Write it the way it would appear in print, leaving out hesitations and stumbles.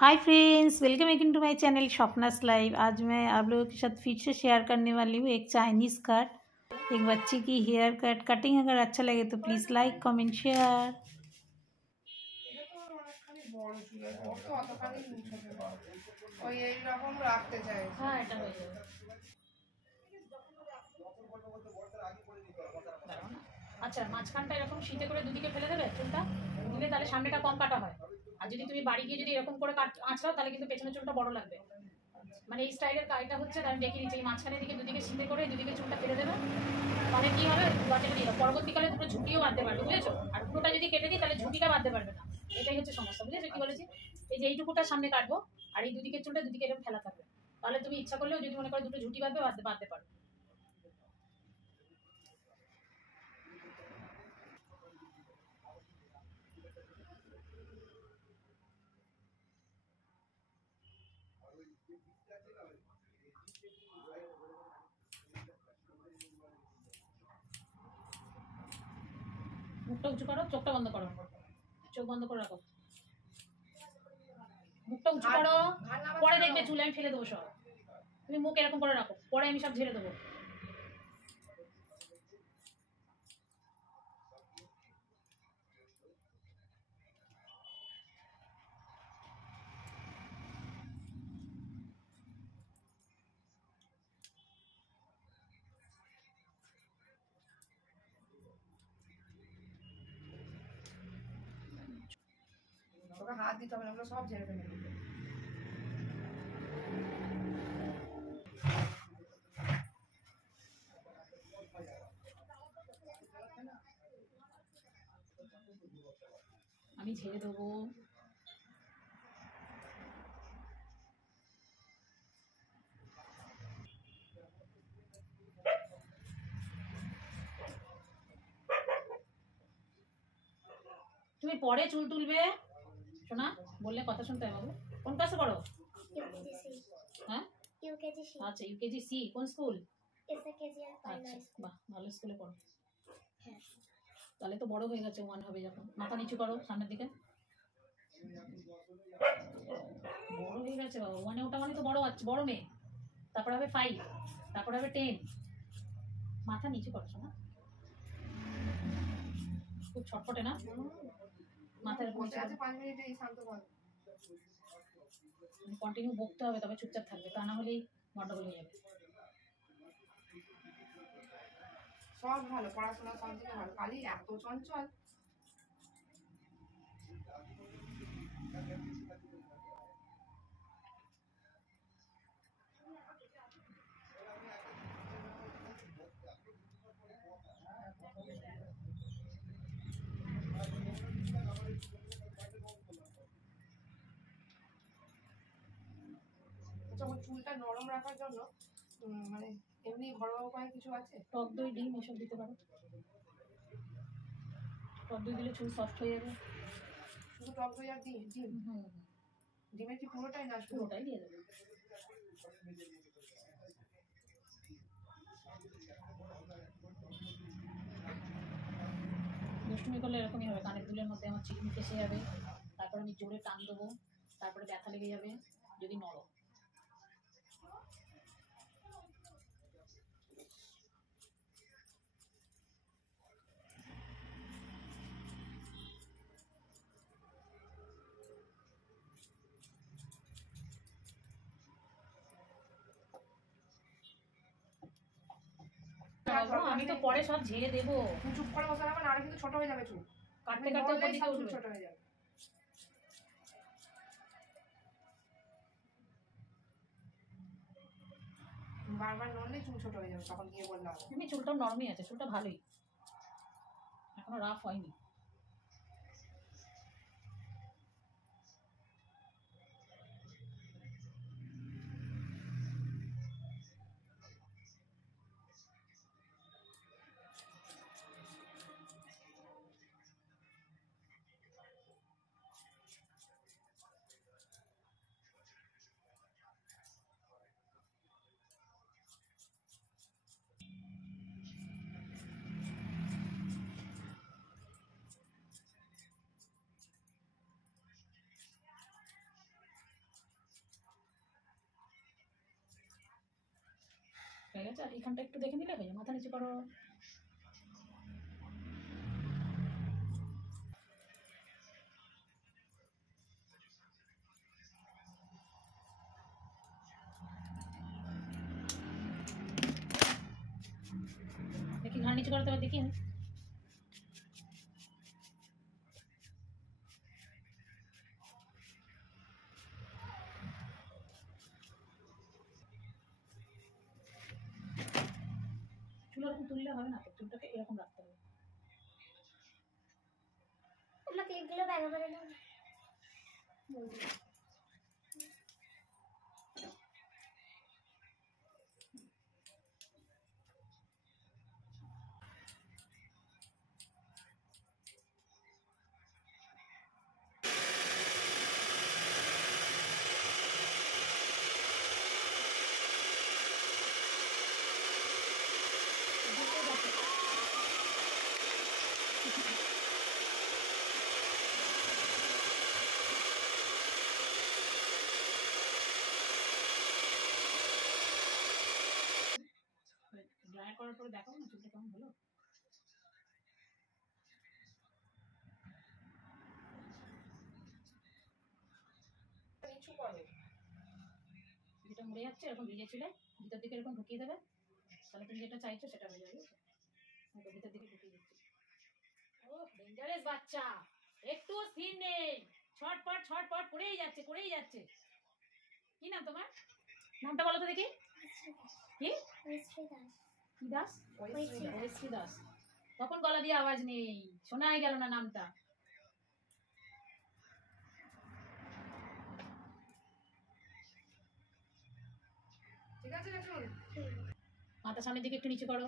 Hi friends, welcome back to my channel शॉपनस live. आज मैं आप लोगों के साथ फिर से शेयर करने वाली हूँ एक चाइनीज़ कट, एक बच्ची की हेयर कट कटिंग। अगर अच्छा लगे तो प्लीज़ लाइक कमेंट शेयर। আচ্ছা, মাঝখানটা এরকম শীতে করে দুদিকে ফেলে দেবে চুলটা, দিলে তাহলে সামনেটা কম কাটা হয়। আর যদি তুমি বাড়ি গিয়ে যদি এরকম করে আঁচড়াও তাহলে কিন্তু পেছনের চুলটা বড় লাগবে। মানে এই স্টাইলের কাজটা হচ্ছে, আমি দেখিয়ে দিচ্ছি। এই মাঝখানের দিকে দুদিকে শীতে করে দুদিকে চুলটা ফেলে দেবে, তাহলে কি হবে, পরবর্তীকালে দুটো ঝুঁটিও বাঁধতে পারবে, বুঝেছো? আর পুরোটা যদি কেটে দিই তাহলে ঝুঁটিটা বাঁধতে পারবে না। এটাই হচ্ছে সমস্যা, বুঝেছো কি বলেছি? এই যে এইটুকুটা সামনে কাটবো, আর এই দুদিকের চুলটা দুদিকে এরকম ফেলা থাকবে, তাহলে তুমি ইচ্ছা করলেও যদি মনে করো দুটো ঝুঁটি বাঁধবে বাঁধতে পারবে। মুখটা উঁচু করো, চোখটা বন্ধ করো, চোখ বন্ধ করে রাখো, মুখটা উঁচু করো। পরে দেখবে চুল আমি ফেলে দেবো সব, তুমি মুখ এরকম করে রাখো, পরে আমি সব ঝেড়ে দেবো। হাত দিতে হবে না, সব ঝেড়ে ফেলে। আমি ঝেড়ে দেবো। তুমি পরে চুল তুলবে শোনা, বললে কথা শুনতে হবে বাবু। কোন ক্লাসে পড়ো? হ্যাঁ, আচ্ছা, ইউকেজি সি। কোন স্কুল? আচ্ছা, বাহ, ভালো স্কুলে পড়ো। তাহলে তো বড় হয়ে গেছে, ওয়ান হবে যখন। মাথা নিচু করো সামনের দিকে। বড় হয়ে গেছে বাবা, ওয়ানে ওটা মানে তো বড় আছে, বড় মেয়ে। তারপর হবে 5, তারপর হবে 10। মাথা নিচু করো শোনা, খুব ছটফটে না মাথার। 5 মিনিটে শান্ত কর, কন্টিনিউ বকতে হবে, তবে চুপচাপ থাকবে, তা না হলেই গন্ডগোল হয়ে যাবে। সব ভালো, পড়াশোনা সব দিকে ভালো, খালি এত চঞ্চল। চুলটা নরম রাখার জন্য মানে এমনি ঘরোয়া উপায় কিছু আছে? টক দই, ডিম এসব দিতে পারো। টক দই দিলে চুল সফট হয়ে যাবে। শুধু টক দই আর ডিম? ডিমের কি পুরোটাই না? পুরোটাই দিয়ে দেবে। দুষ্টুমি করলে এরকমই হবে, কানের দুলের মধ্যে আমার চিকনি ফেসে যাবে, তারপর আমি জোরে টান দেবো, তারপরে ব্যথা লেগে যাবে যদি নরম। আমি তো পরে সব ঝেড়ে দেবো। চুপ করে বসে রাখো, না কিন্তু ছোট হয়ে যাবে চুল। কাটতে কাটতে উপর দিকে উঠবে, ছোট হয়ে যাবে। বারবার নড়লে চুল ছোট হয়ে যাবে, তখন গিয়ে বললাম। এমনি চুলটা নরমই আছে, চুলটা ভালোই, এখনো রাফ হয়নি। হয়ে গেছে। আর এখানটা একটু দেখে নিলে হয়ে যায়। মাথা নিচু করো। দেখি ঘাড় নিচু করো, তবে দেখি আমি। চুল এরকম তুললে হবে না তো, চুলটাকে এরকম রাখতে হবে। আমরা ক্লিপগুলো ব্যাগে ভরে নাও। ড্রায়ার করার পরে দেখাবো না চুলটা কেমন হলো। নিচু করো, যেটা মুড়ে যাচ্ছে এরকম ভিজে চুলে ভিতর দিকে এরকম ঢুকিয়ে দেবে, তাহলে তুমি যেটা চাইছো সেটা হয়ে যাবে। ভিতর দিকে ঢুকিয়ে দিচ্ছি। ও ডেঞ্জারাস বাচ্চা, একটু স্থির নেই, ছটপট ছটপট করেই যাচ্ছে করেই যাচ্ছে। কি নাম তোমার? নামটা বলো তো দেখি। কি? কি দাস? ঐশ্রী দাস। তখন গলা দিয়ে আওয়াজ নেই, শোনাই গেল না নামটা। ঠিক আছে, মাথা সামনের দিকে একটু নিচু করো।